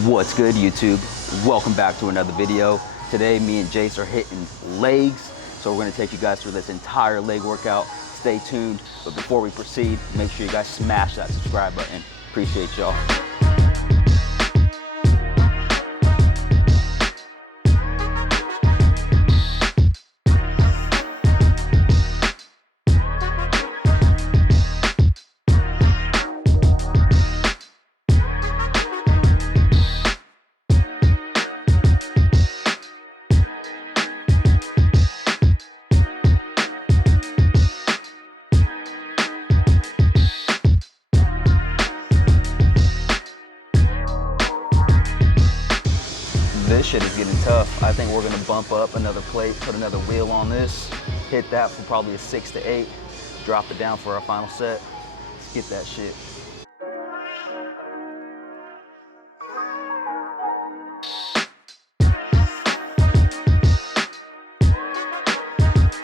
What's good, YouTube? Welcome back to another video. Today, me and Jace are hitting legs. So we're gonna take you guys through this entire leg workout. Stay tuned. But before we proceed, make sure you guys smash that subscribe button. Appreciate y'all. This shit is getting tough. I think we're gonna bump up another plate, put another wheel on this, hit that for probably a 6 to 8, drop it down for our final set. Let's get that shit.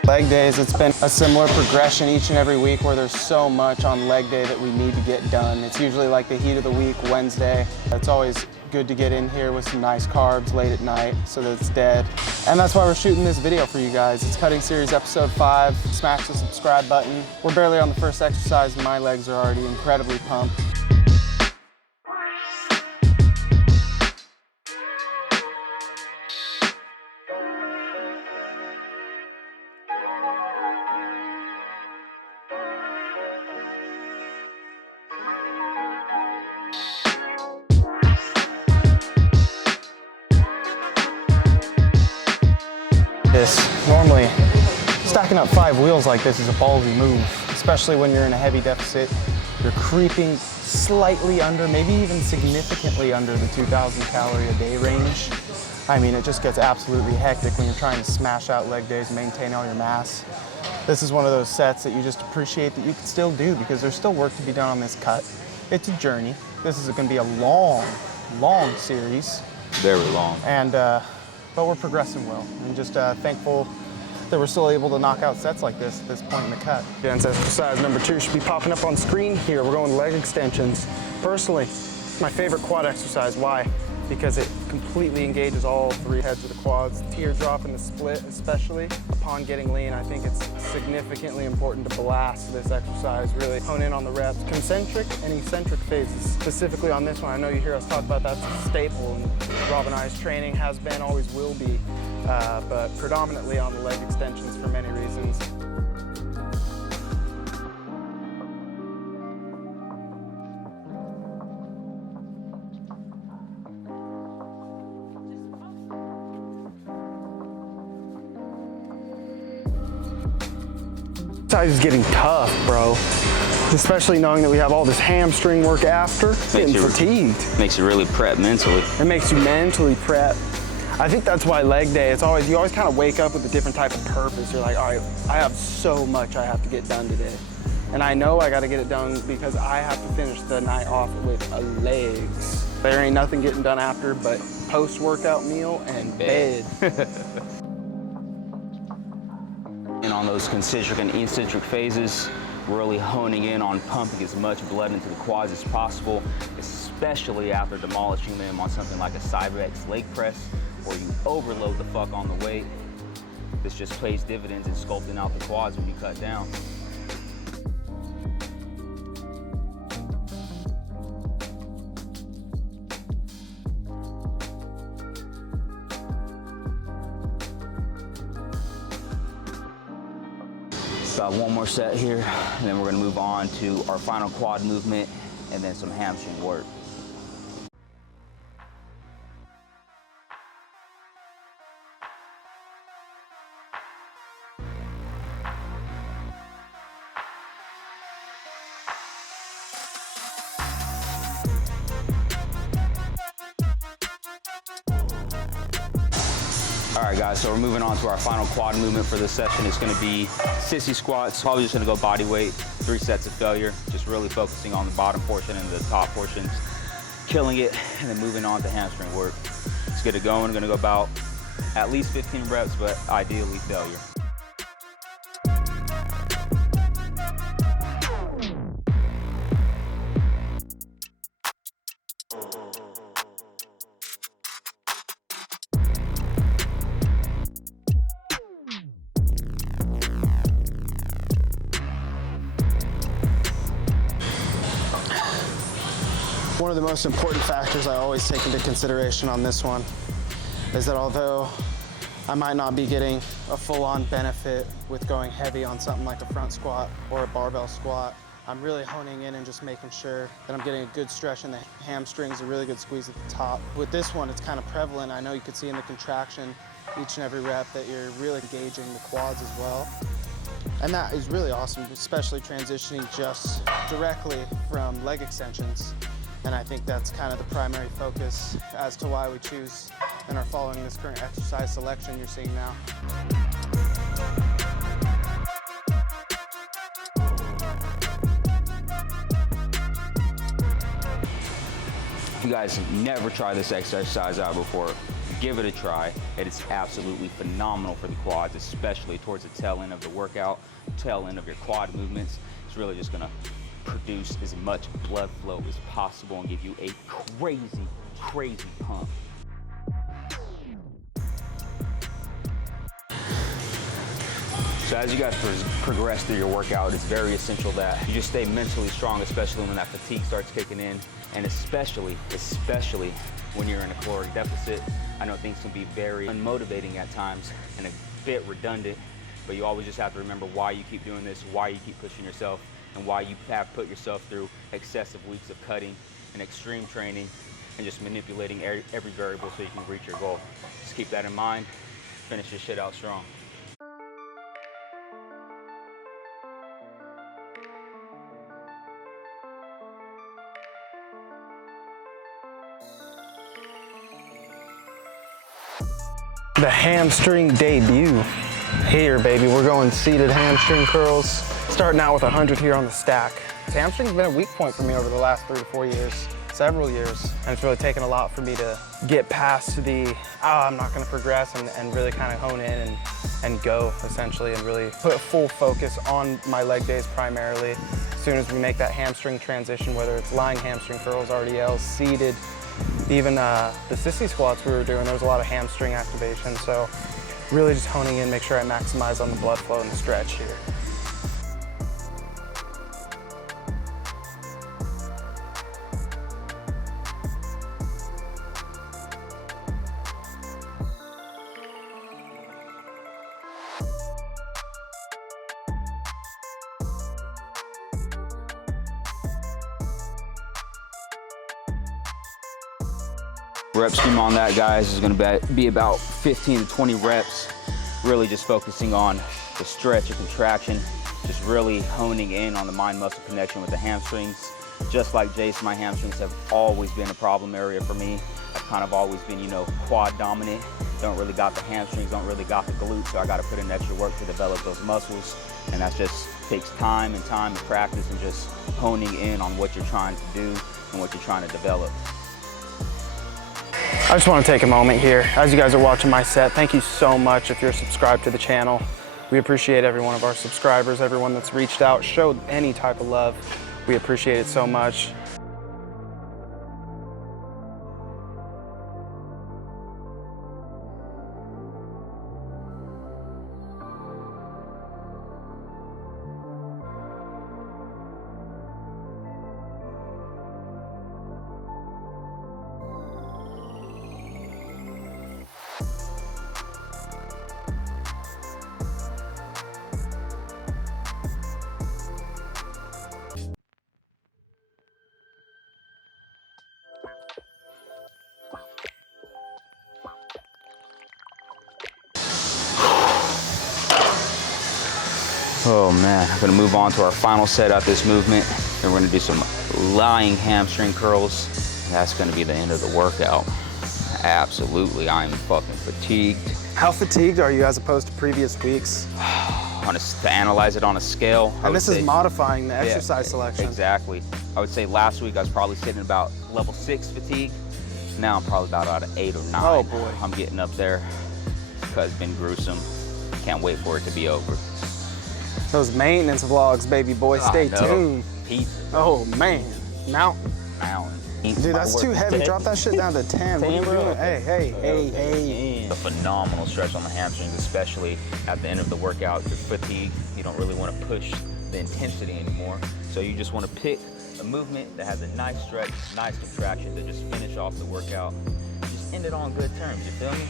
Leg days, it's been a similar progression each and every week where there's so much on leg day that we need to get done. It's usually like the heat of the week, Wednesday. It's always good to get in here with some nice carbs late at night so that it's dead. And that's why we're shooting this video for you guys. It's Cutting Series episode 5. Smash the subscribe button. We're barely on the first exercise and my legs are already incredibly pumped. Normally, stacking up 5 wheels like this is a ballsy move, especially when you're in a heavy deficit. You're creeping slightly under, maybe even significantly under the 2,000 calorie a day range. I mean, it just gets absolutely hectic when you're trying to smash out leg days and maintain all your mass. This is one of those sets that you just appreciate that you can still do because there's still work to be done on this cut. It's a journey. This is going to be a long series. Very long. And but we're progressing well, and just thankful that we're still able to knock out sets like this at this point in the cut. Against exercise number 2 should be popping up on screen here. We're going leg extensions. Personally, my favorite quad exercise. Why? Because it completely engages all 3 heads of the quads. Teardrop and the split, especially upon getting lean. I think it's significantly important to blast this exercise, really hone in on the reps. Concentric and eccentric phases, specifically on this one. I know you hear us talk about that's a staple, and Rob and I's training has been, always will be, but predominantly on the leg extensions for many reasons. Exercise is getting tough, bro. Especially knowing that we have all this hamstring work after. Getting fatigued. Makes you really prep mentally. It makes you mentally prep. I think that's why leg day, you always kind of wake up with a different type of purpose. You're like, all right, I have so much I have to get done today. And I know I got to get it done because I have to finish the night off with legs. There ain't nothing getting done after but post-workout meal and bed. And on those concentric and eccentric phases, really honing in on pumping as much blood into the quads as possible, especially after demolishing them on something like a Cybex leg press, where you overload the fuck on the weight. This just pays dividends in sculpting out the quads when you cut down. Got one more set here, and then we're gonna move on to our final quad movement and then some hamstring work. All right, guys, so we're moving on to our final quad movement for this session. It's gonna be sissy squats. Probably just gonna go body weight, 3 sets of failure, just really focusing on the bottom portion and the top portions, killing it, and then moving on to hamstring work. Let's get it going. We're gonna go about at least 15 reps, but ideally failure. One of the most important factors I always take into consideration on this one is that although I might not be getting a full-on benefit with going heavy on something like a front squat or a barbell squat, I'm really honing in and just making sure that I'm getting a good stretch in the hamstrings, a really good squeeze at the top. With this one, it's kind of prevalent. I know you can see in the contraction each and every rep that you're really engaging the quads as well. And that is really awesome, especially transitioning just directly from leg extensions. And I think that's kind of the primary focus as to why we choose and are following this current exercise selection you're seeing now. If you guys have never tried this exercise out before, give it a try. It is absolutely phenomenal for the quads, especially towards the tail end of the workout, tail end of your quad movements. It's really just gonna produce as much blood flow as possible and give you a crazy, crazy pump. So as you guys progress through your workout, it's very essential that you just stay mentally strong, especially when that fatigue starts kicking in, and especially when you're in a caloric deficit. I know things can be very unmotivating at times and a bit redundant, but you always just have to remember why you keep doing this, why you keep pushing yourself, and why you have put yourself through excessive weeks of cutting and extreme training and just manipulating every variable so you can reach your goal. Just keep that in mind, finish this shit out strong. The hamstring debut. Here, baby, we're going seated hamstring curls. Starting out with 100 here on the stack. Hamstring's been a weak point for me over the last 3 to 4 years, several years. And it's really taken a lot for me to get past the, I'm not gonna progress, and really kind of hone in and go, essentially, and really put full focus on my leg days primarily. As soon as we make that hamstring transition, whether it's lying hamstring curls, RDLs, seated, even the sissy squats we were doing, there was a lot of hamstring activation. So really just honing in, make sure I maximize on the blood flow and the stretch here. Rep scheme on that, guys, is gonna be about 15 to 20 reps, really just focusing on the stretch and contraction, just really honing in on the mind-muscle connection with the hamstrings. Just like Jace, my hamstrings have always been a problem area for me. I've kind of always been, quad dominant. Don't really got the hamstrings, don't really got the glutes, so I gotta put in extra work to develop those muscles. And that just takes time and practice and just honing in on what you're trying to do and what you're trying to develop. I just want to take a moment here. As you guys are watching my set, thank you so much if you're subscribed to the channel. We appreciate every one of our subscribers, everyone that's reached out, showed any type of love. We appreciate it so much. Oh man, I'm gonna move on to our final set of this movement. And we're gonna do some lying hamstring curls. That's gonna be the end of the workout. Absolutely, I'm fucking fatigued. How fatigued are you as opposed to previous weeks? To analyze it on a scale. And this is modifying the exercise selection. Exactly. I would say last week I was probably sitting about level 6 fatigue. Now I'm probably about out of 8 or 9. Oh boy. I'm getting up there because it's been gruesome. Can't wait for it to be over. Those maintenance vlogs, baby boy, stay tuned. Pizza. Oh man, mountain. Dude, that's too heavy. Drop that shit down to 10. What are you doing? Hey. A phenomenal stretch on the hamstrings, especially at the end of the workout. You're fatigued. You don't really want to push the intensity anymore. So you just want to pick a movement that has a nice stretch, nice contraction to just finish off the workout. Just end it on good terms, you feel me?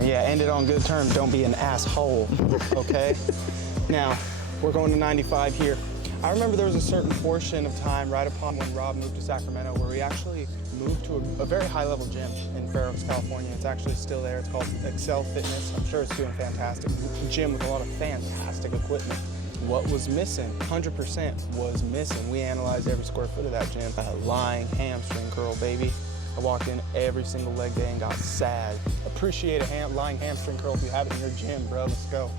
Yeah, end it on good terms. Don't be an asshole, okay? Now, we're going to 95 here. I remember there was a certain portion of time right upon when Rob moved to Sacramento where we actually moved to a very high-level gym in Fair Oaks, California. It's actually still there. It's called Excel Fitness. I'm sure it's doing fantastic. Gym with a lot of fantastic equipment. What was missing? 100% was missing. We analyzed every square foot of that gym. A lying hamstring curl, baby. I walked in every single leg day and got sad. Appreciate a lying hamstring curl if you have it in your gym, bro. Let's go.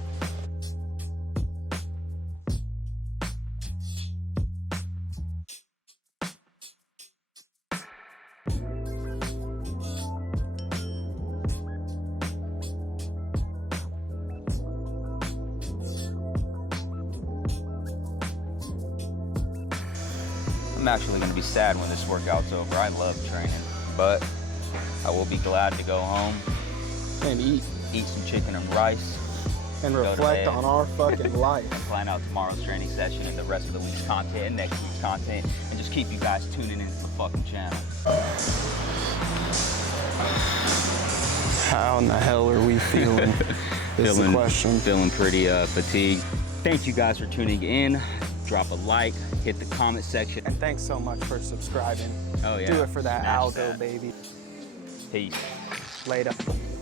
I'm actually gonna be sad when this workout's over. I love training, but I will be glad to go home And eat. some chicken and rice, And Go to reflect bed. on our fucking life. and plan out tomorrow's training session and the rest of the week's content and next week's content, and just keep you guys tuning into the fucking channel. How in the hell are we feeling? Is the question. Feeling pretty fatigued. Thank you guys for tuning in. Drop a like, hit the comment section. And thanks so much for subscribing. Oh yeah. Do it for that Smash algo, that. baby. Peace. Later.